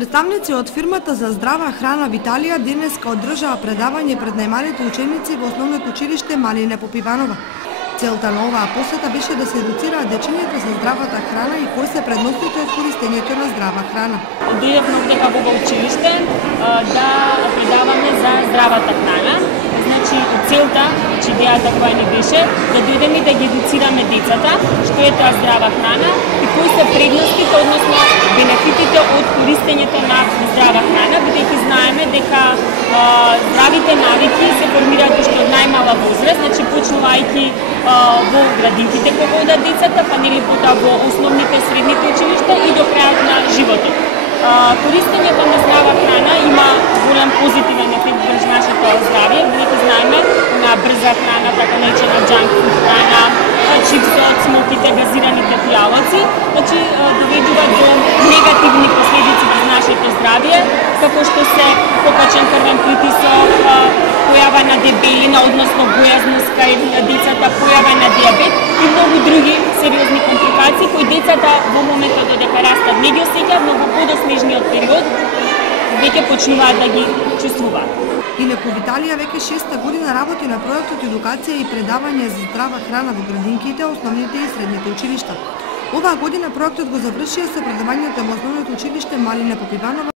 Представници од фирмата за здрава храна Виталија денеска одржаа предавање пред најмалите ученици во основното училиште Малина Попиванова. Целта на оваа посета беше да се едуцираат дечињата за здравата храна и кои се предностите од користењето на здрава храна. Дојдовме овдека во училиште да предаваме за здравата храна. Значи, целта, идејата која ни беше, да дојдеме и да ги едуцираме децата што е тоа здрава храна и кои се предностите, односно бенефитите од користењето на здрава храна, бидејќи знаеме дека здравите навики се формираат уште од најмала возраст, значи почнувајќи во градинките кога одат децата, па нели потоа во основните и средните училишта и до крајот на животот. Користењето на здрава храна има голем позитивен ефект врз нашето здравје, бидејќи знаеме на брза храна, така наречена junk food храна, чипсот, смоките, газираните пијалаци, значи доведуваат до негативни последици врз нашето здравје, како што се покачен крвен притисок, појава на дебелина, односно бојазност кај децата, појава на дијабет и многу други сериозни компликации кои децата во моментот додека растат не ги осеќаат, но во подоснежниот период веќе почнуваат да ги чувствуваат. Инаку Виталија веќе 6-та година работи на проектот едукација и предавање за здрава храна во градинките, основните и средните училишта. Оваа година проектот го завршија со предавањето во основното училиште Малина Попиванова